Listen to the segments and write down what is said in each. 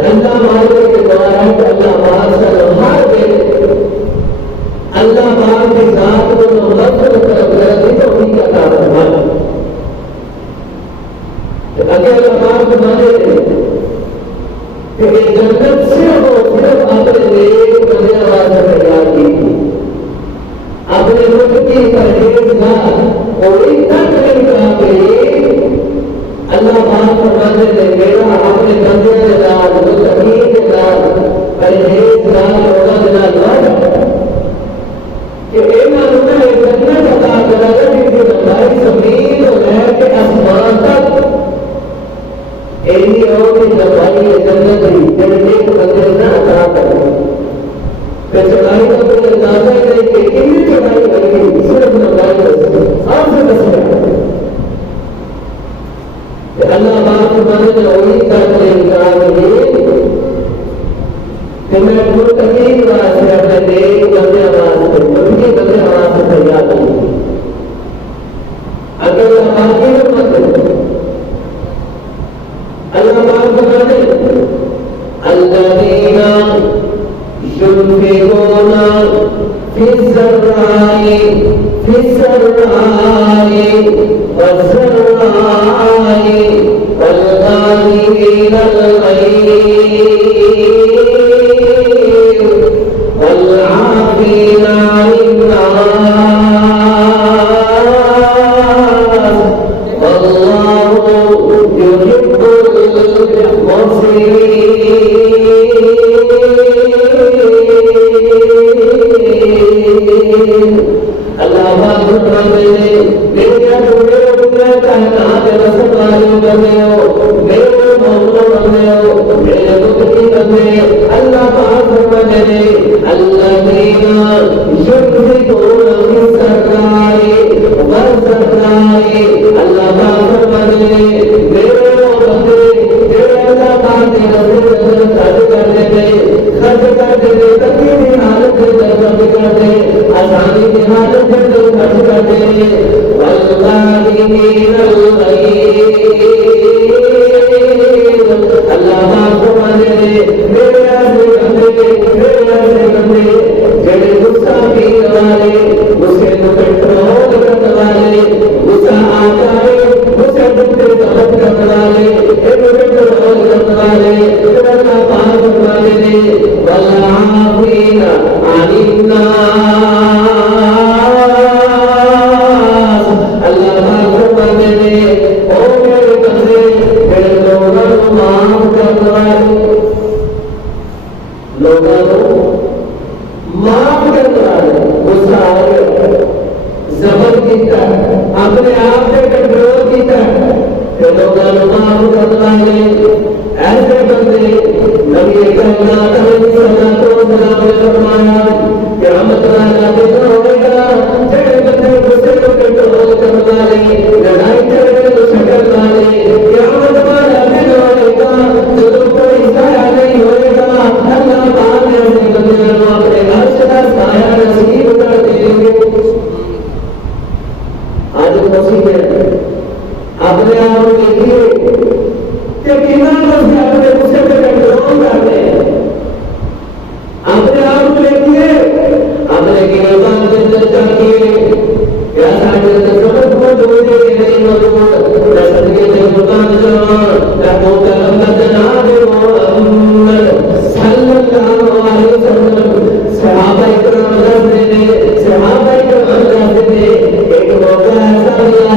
अल्लाह मालिक के द्वारा अल्लाह मालिक हर अल्लाह पाक माने कि जन्नत से हो सिर्फ अपने नेक बंदे वास्ते तैयार की अपने मुल्क की परहेजगार और इतना करीब काफिर अल्लाह पाक फरमाते हैं मेरा अपने बंदे के नाल मुत्तकीन के नाल परहेजगार लोगों के नाल वादा कि इन्हां नूं जन्नत अता करांगा जिसकी लंबाई ज़मीन तो लेके आसमान तक इन्हीं और की लंबाई है जन्नत की जिन्हें एक बंदे ना अता करे फिर चढ़ाई का कोई अंदाजा ही नहीं कि कितनी चढ़ाई होगी सिर्फ लंबाई आपसे बस अल्लाह पाक फरमाते हैं वही करते हैं कि मैं मुत्तकीन वास्ते अपने नेक बंदे वास्ते मुल्की बंदे वास्ते तैयार हूं अगर बाकी मत अल्लाह पाक फरमाते हैं अल्लज़ीना युनफिकूना फिस्सर्राई वज़र्राई वल्काज़िमीना अल-गैज़ वल्आफ़ीना अनिन्नास वल्लाहु युहिब्बुल मुहसिनीन अल्लाह पाक फरमाते हैं मेरे टुकड़े कायनात के रसूल बंदे हो मेरे मोहम्मद बंदे हो मेरे मुत्तकी बंदे अल्लाह पाक फरमाते हैं अल्लज़ीना युनफिकूना फिस्सर्राई वज़र्राई अल्लाह पाक फरमाते हैं मेरे वो बंदे तेरे अल्लाह पाक के रसूल खर्च करते थे तंगी की हालत में खर्च करते आसानी की हालत में खर्च करते वल्काज़िमीना अल-गैज़ अल्लाह पाक फरमाते हैं मेरे ऐसे बंदे जेड़े गुस्सा पीने वाले गुस्से को कंट्रोल करने वाले गुस्सा आ जाए गुस्से से जब्त करने वाले एक कंट्रोल करने वाले अल्लाह पाक फरमाते हैं वल्आफ़ीना अनिन्नास अल्लाह पाक फरमाते हैं ओ मेरे बंदे मेरे लोगों को माफ करने वाले लोगों को माफ करने वाले गुस्सा आ गया जबर किया अपने आप पे कंट्रोल किया फिर लोगों को माफ करने वाले ऐसे बंदे नबी कायनात अलैहिस्सलातु वस्सलाम ने फरमाया क़यामत वाला दिन होगा जेड़े बंदे गुस्से को कंट्रोल करने वाले लड़ाई झगड़े को छकने वाले क़यामत वाला दिन होगा जब कोई साया नहीं होगा अल्लाह पाक ने ऐसे बंदे को अपने अर्श का साया नसीब कर देंगे आज मुसीबत अपने आप को देखिए कि कितना बस अपने गुस्से पे कंट्रोल कर ले अपने आप को देखिए अपने की बात के अंदर जाइए क्या सारे समझ को जोड़े नहीं मौजूद रसद के जुबान जवान या मोहतरम जनाब मोहम्मद सल्लल्लाहु अलैहि वसल्लम सहाबा इकराम रहते थे एक मौका ऐसा मिला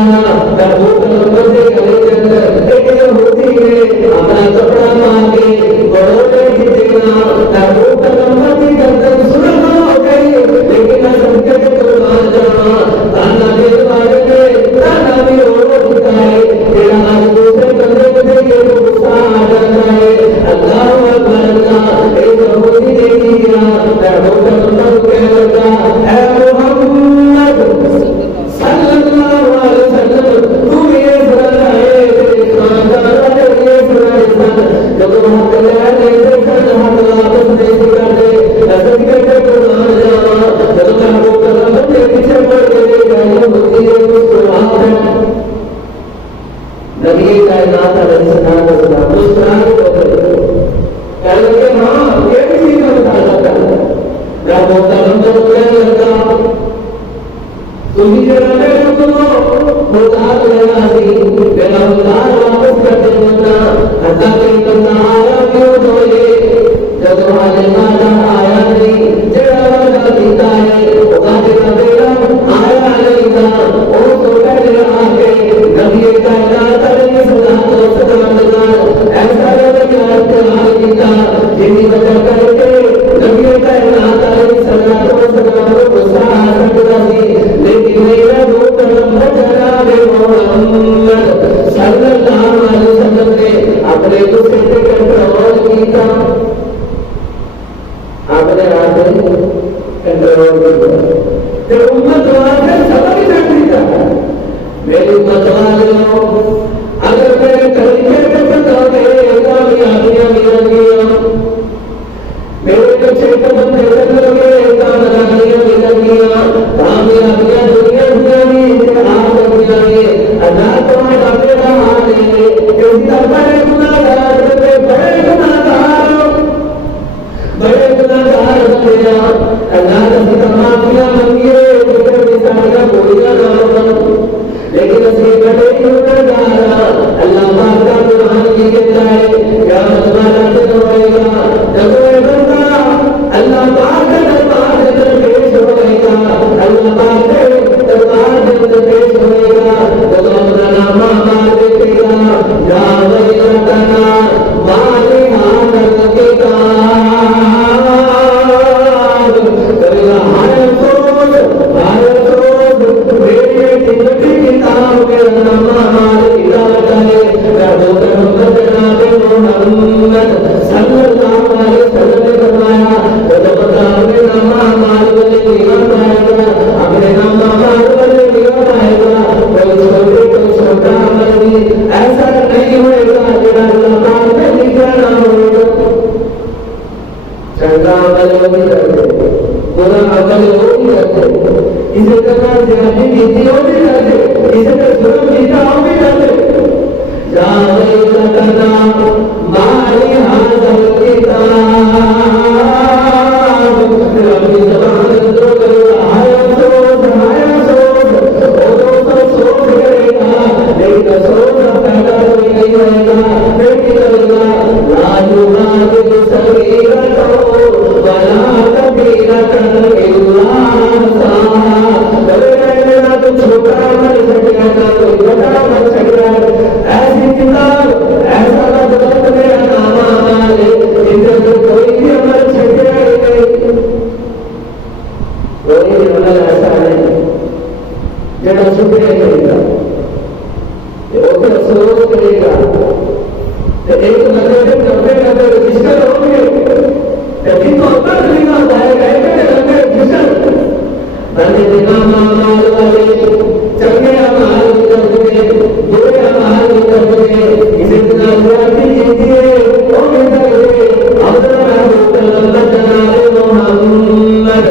तबूक नंबर के गले के अंदर एक यहूदी ने अपना कपड़ा मार के घोड़ों पे खींचेगा तबूक नंबर की गर्दन सुलग हो गई लेकिन संकट के कुर्बान जाना ताना के बारे में ताना भी और उठाए तेरा आज दूसरे बंदे को देखे तो गुस्सा आ जाता है अल्लाह अकबर अल्लाह एक यहूदी ने किया तबूक नंबर के लगा ऐ मोहम्मद सल्लल्लाहु अलैहि वसल्लम तू ये सुना है तेरे खानदान वाले ये सुना है जब हम कहते हैं कि हम वापस नहीं करते ऐसे करके कुरान जाना जब हम वो कलम के पीछे पड़ गए गालियां होती है उसको वहां पे नबी कायनात अलैहिस्सलाम मुस्कुरा के कहने लगे हां ये भी चीज बता सकता है जब वो कलम को कहने लगा तुम्ही जरा मैं खुदा लेना सी मेरा उधार वापस कर दे अपने गुस्से से कंट्रोल किया, अपने आप कंट्रोल किया। जब उम्मत वाले सबक सीखा, मेरी उम्मत वाले अगर मेरे तरीके से बताओगे कामयाबियां मिलेंगी, मेरे पीछे कदम चलोगे कामयाबियां मिलेंगी, कामयाबियां दुनिया में आखिरत में अल्लाह तुम्हारा बेटा मानेंगे। क्योंकि बड़े गुनाहगार होते हैं, अल्लाह से माफिया मांगिए, सारियां बोलियां ना हो, लेकिन असली बड़े गुनाहगार अल्लाह पाक का कुरान ये कहता है क्या तुम्हारा दिन होएगा जब कोई बंदा अल्लाह पाक के दरबार में पेश होएगा, अल्लाह पाक के दरबार में पेश होएगा तो अपना नाम मार देगा, या वैलना माली हादल किताब, करेगा हाय अफसोस मेरी जिंदगी किताब के नाम हमारे किताब है मोहम्मद सल्लल्लाहु अलैहि वसल्लम ने फरमाया जब अपने नाम हमारे वाले लिखा पाएगा, अपने नाम हमारे वाले लिखा पाएगा, कोई छोटा अमल भी ऐसा नहीं होएगा जितना अल्लाह पाक ने लिखा ना होगा। चंगा अमल वो भी करते, बुरा अमल वो भी करते, इसे करना ज्यादा नीति वो भी करते, इसे कर जुर्म जीता वो भी करते। या वैलना माली हादल किताब, फिर अपनी ज़बान अंदर करेगा हाय अफसोस, वो सोच करेगा, लेकिन सोच पैदा कोई नहीं होएगा, फिर क्या करेगा ला युगादिल सगीरतो वला कबीरतन इल्ला करेगा तो छोटा अमल छड़ेगा, कोई बड़ा अमल छड़ेगा, ऐसी किताब ऐसा मतलब मेरा नाम हमारे जिससे कोई भी अमल छड़ेगा नहीं, कोई भी अमल ऐसा नहीं जब शुक्रिया करेगा, वो अफसोस करेगा, एक बंदे से नब्बे रजिस्टर होंगे, लेकिन तो अपना तरीका बताएगा नब्बे रजिस्टर बंदे दिमाग माल वाले चंगे अमाल भी कर देंगे, बुरे अमाल भी कर देंगे, इसे इतना बुराई जीती है वो कहता है मोहम्मद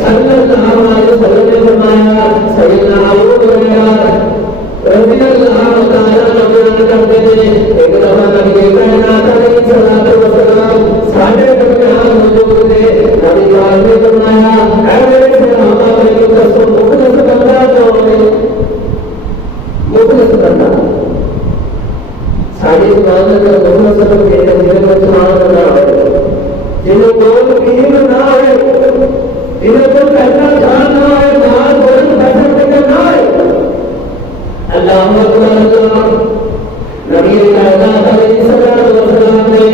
सल्लल्लाहु अलैहि वसल्लम ने फरमाया सैयदना अबू हुरैरा रज़ियल्लाहु ताला अन्हु करते थे, एक दफा नबी कायनात अलैहिस्सलातु वस्सलाम साढ़े दरमियान मौजूद थे, नबी पाक ने फरमाया ऐ मेरे सहाबा मेरे दसो मुखलिस बंदा कौन है, मुखलिस बंदा साड़ी दुकान में मुखलिस बंदा के जिन्हें में सुभान अल्लाह है, जिन्हें बोल पीर ना है, जिन्हें कोई पैसा जान ना है, माल बोल पैसा देकर ना है, अल्लाह अकबर। नबी कायनात अलैहिस्सलातु वस्सलाम ने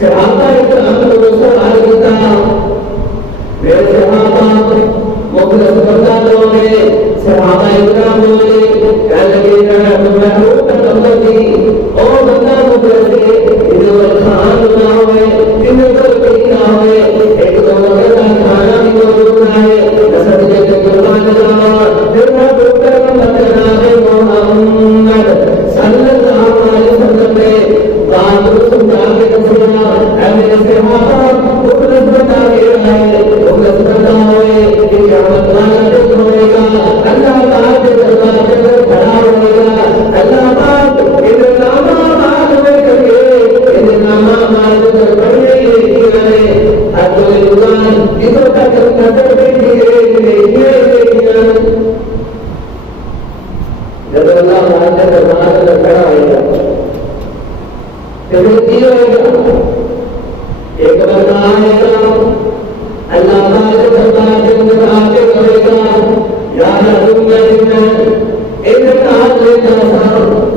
सहाबा इकराम को सवाल किया, मेरे सहाबा मुखलिस बंदा कौन है, सहाबा इकराम बोले कहने लगे मैं कहता जी ओ बंदा मुखलिस है इन्हें खान ना होए, इन्हें कोई ना होए, एक तो वक्त का खाना भी मौजूद ना है, सब जगह कुर्बान जावा, फिर मैं डॉक्टर का मतलब मोहम्मद सल्लल्लाहु अलैहि वसल्लम ने बात सुना के दसिया ऐ मेरे सहाबा मुखलिस बंदा के आए, मुखलिस बंदा होए कि क़यामत वाला दिन होएगा, अल्लाह पाक के दरबार में खड़ा होएगा, अल्लाह पाक इन्हें नामा माल में करके इन्हें नामा माल में बढ़ने लेके आए, हर कोई दुकान इधर तक नजर में दिए जब अल्लाह पाक के दरबार में खड़ा होएगा फिर क्या होगा, एक बंदा आएगा अल्लाह पाक के दरबार के अंदर आके कहेगा या रसूल इनकार लेता था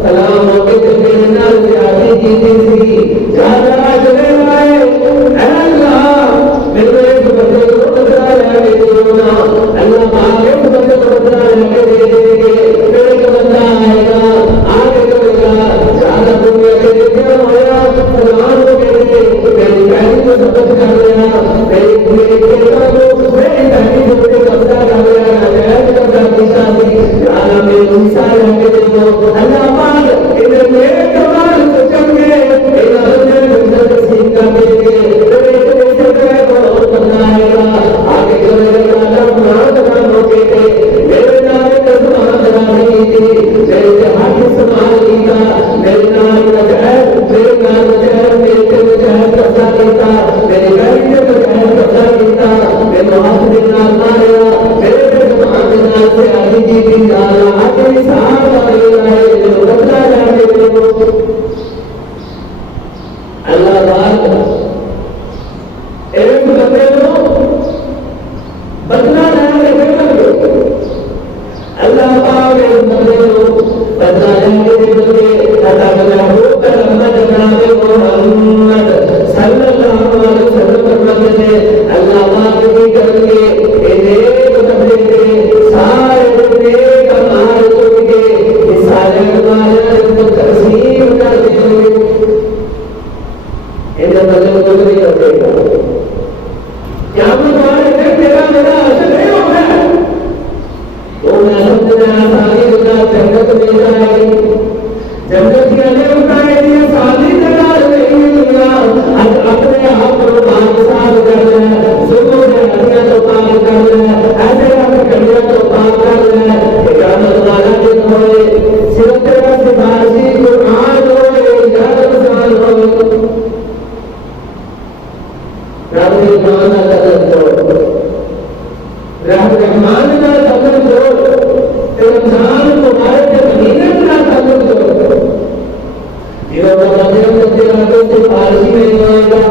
सलाम होके चले ना ज्यादा की थी ज्यादा चले आए अल्लाह मेरे एक बंदे को बता रहा है देना अल्लाह पाक एक बंदे को बता रहा है दे देंगे, मेरे को बंदा आएगा आगे करेगा ज्यादा दुनिया के देते फरमान को कहते मेरी पहली को जब्त कर लिया, मेरे खेतों को मेरी पहली जो पे कब्जा कर लिया, नाजायज कब्जा की शादी आलम में मूसा रखे देखो अल्लाह पाक इन्हें मेरे कमाल को चमके इन अल्लाह ने तस्लीम कर देंगे मेरे को ऐसे को बनाएगा आगे जो मेरे अल्लाह मुराद मानो के मेरे नाम कसम अदा नहीं थी मेरे हाथ संभाल लिया मेरे नाम नजर मेरे नाम नजर मेरे नजर कब्जा किया मेरे घर के नजर कब्जा किया मेरे हाथ में नाम मारा मेरे जमात नाम से आगे जी की जाना आगे साथ आएगा है जो बदला जाने को अल्लाह बात एक बंदे को बदला जाने को अल्लाह पाक एक बंदे को बदला जाने के अता बना हो करमत जनाब मोहम्मद सल्लल्लाहु अलैहि वसल्लम फरमाते हैं अल्लाह पाक की करके एक बंदे के सारे नेक अमाल के सारे अमाल को तकसीम कर देंगे इन बंदों को नहीं करेगा क्या तुम्हारे घर तेरा मेरा असर नहीं होगा तो मैं समझना आसानी होगा जन्नत में जाएगी जन्नत की अनेक उठाएगी साली जगह नहीं मिलेगा आज अपने आप को बादशाह कर ले सुबह से हदिया तो पार कर ले ऐसे करके कन्या तो पार कर ले इकरामत वाला दिन होए सिर्फ तेरा सिफारिशी कुरान होए याद साल होए रब रहमान का कदम रब रहमान का कदम रमजान मुबारक के महीने का कदम ये रमजान के आगे से फारसी में होएगा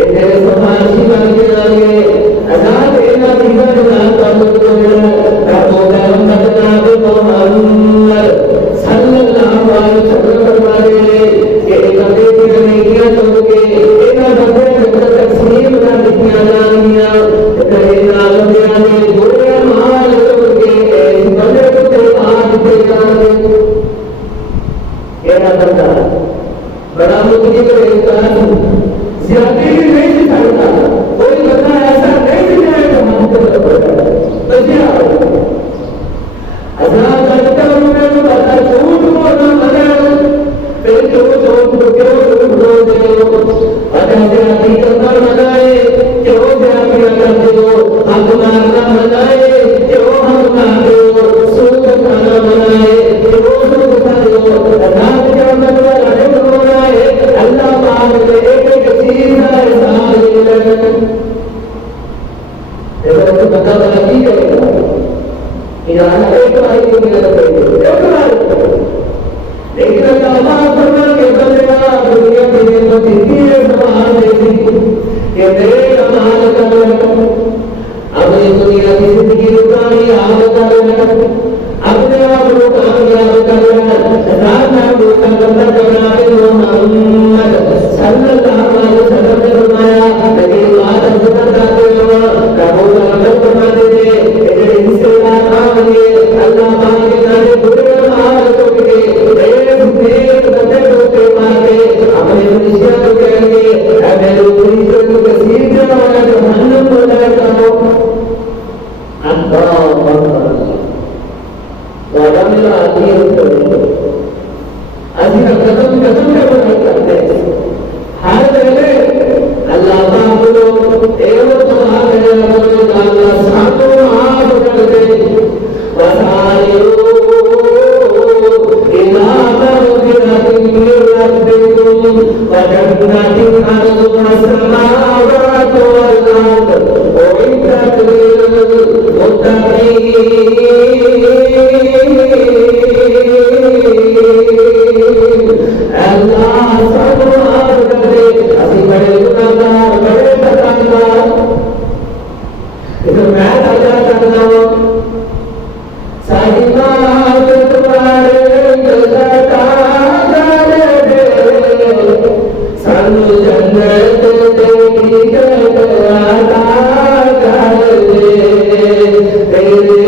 एक तेरे फारसी बन के आगे आजाद एना दीवा जनाब का कदम रब पैगंबर जनाब मोहम्मद सल्लल्लाहु अलैहि वसल्लम फरमाते कि एक बंदे की नेकियां चुनके एना बंदे को तस्लीम ना दिया जानिया तेरे नाम ने बुरे माल चुनके बंदे को तेरे आज देगा एना बंदा बड़ा मुझे करेगा ज्यादा नहीं दिखाता कोई बंदा ऐसा नहीं दिखाएगा हम को बचिया आजाद करता हूं मैं तो बता झूठ बोलना मना फिर जो क्यों बोल दे अगर जाति करना मनाए क्यों जाति करते हो हक मारना मनाए क्यों हक मारते हो सूद खाना मनाए क्यों सूद खाते हो अजाद का मतलब अरे हो रहा है अल्लाह पाक ने एक चीज का हिसाब लेना देखो तो बता बता की करेगा यहाँ एक बार ही दुनिया का कोई एक बार लेकिन अल्लाह फरमान के बंदा दुनिया की नेमत इतनी है सवाल देती कि मेरे कमाल कर अपनी दुनिया की जिंदगी रुकानी आप कर अपने आप को कामयाब कर रात नाम का बंदा जनाब मोहम्मद सल्लल्लाहु अलैहि वसल्लम ने फरमाया लेकिन बात सुना जाते हो कबो का फरमाते थे इनसे बात ये अल्लाह पाक के नाम बुरे माल को के एक बंदे को ते मारे अपने दुनिया को कहेंगे ऐ मेरे दुनिया को कसीर जाना वाला जहन्नम को ले जाओ अल्लाह वादा मिला आदमी करेंगे अजी कसम कसम का नहीं करते हर जगह अल्लाह पाक को एवं दुआ करे अल्लाह सातो आप कर दे वसायो इला मगफिरतिन मिन रब्बिकुम व जन्नतिन अर्जुहा समावातु वल अर्द उइद्दत लिल मुत्तक़ीन अल्लाह सब माफ कर दे अभी बड़े गुनाहगार बड़े खताकार इधर मैं ताजा करना हूँ साहिबा तुम्हारे लगा दे सानू जन्नत देखी कर दे तेरे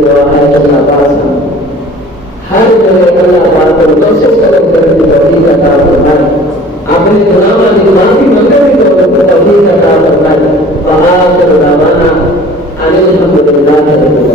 दुआ है अल्लाह पाक हर जगह अल्लाह पाक को कोशिश करने की तौफीक अता फरमाए, अपने गुनाहों की माफी मांगने की तौफीक अता फरमाए। और आखिर दावाना अनिल हम्दुलिल्लाह।